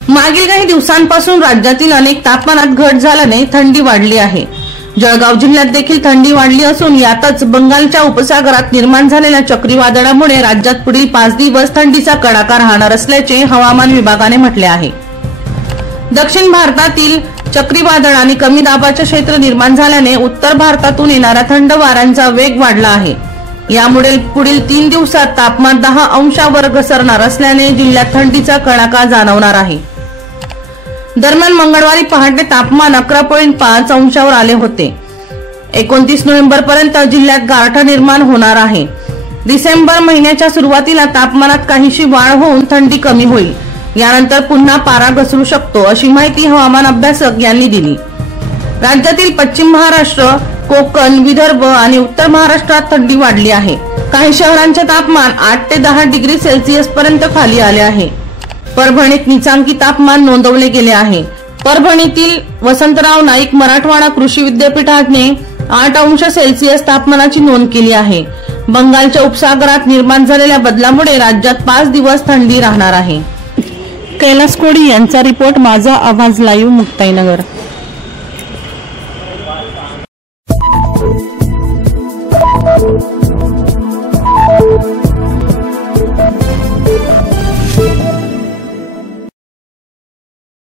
मागील काही दिवसांपासून राज्यातील अनेक तापमानात घट झाल्याने थंडी वाढली आहे। जळगाव जिल्ह्यात देखील थंडी वाढली असून यातच बंगालच्या उपसागरात निर्माण झालेल्या चक्रीवादळामुळे राज्यात पुढील 5 दिवस थंडीचा कडाका राहणार असल्याचे हवामान विभागाने म्हटले आहे। दक्षिण भारतातील चक्रीवादळ आणि कमी दाबाचे क्षेत्र निर्माण झाल्याने उत्तर भारतातून येणाऱ्या थंड वाऱ्यांचा वेग वाढला आहे। यामुळे पुढील 3 दिवसात तापमान 10 अंशावर घसरणार असल्याने जिल्ह्यात थंडीचा कडाका जाणवणार आहे। दरम्यान मंगळवारी पहाटे तापमान 11.5 अंशावर आले होते। 29 नोव्हेंबर पर्यंत जिल्ह्यात गारठा निर्माण होणार आहे। डिसेंबर महिन्याच्या सुरुवातीला तापमानात काहीशी वाढ होऊन थंडी कमी होईल। यानंतर पुन्हा पारा घसरू शकतो अशी माहिती हवामान अभ्यासक यांनी दिली। राज्यातील पश्चिम महाराष्ट्र, कोकण, विदर्भ आणि उत्तर महाराष्ट्रात थंडी वाढली आहे। काही शहरांचे तापमान 8 ते 10 डिग्री सेल्सिअस पर्यंत खाली आले आहे। परभणीत नीचांकी तापमान नोंदवले गेले आहे। परभणीतील वसंतराव नाईक मराठवाडा कृषी विद्यापीठाने 8 अंश सेल्सिअस तापमानाची नोंद केली आहे। बंगालच्या उपसागरात निर्माण झालेल्या बदलामुळे राज्यात 5 दिवस थंडी राहणार आहे। कैलास कोडी यांचा रिपोर्ट, माझा आवाज लाईव्ह, मुक्ताईनगर।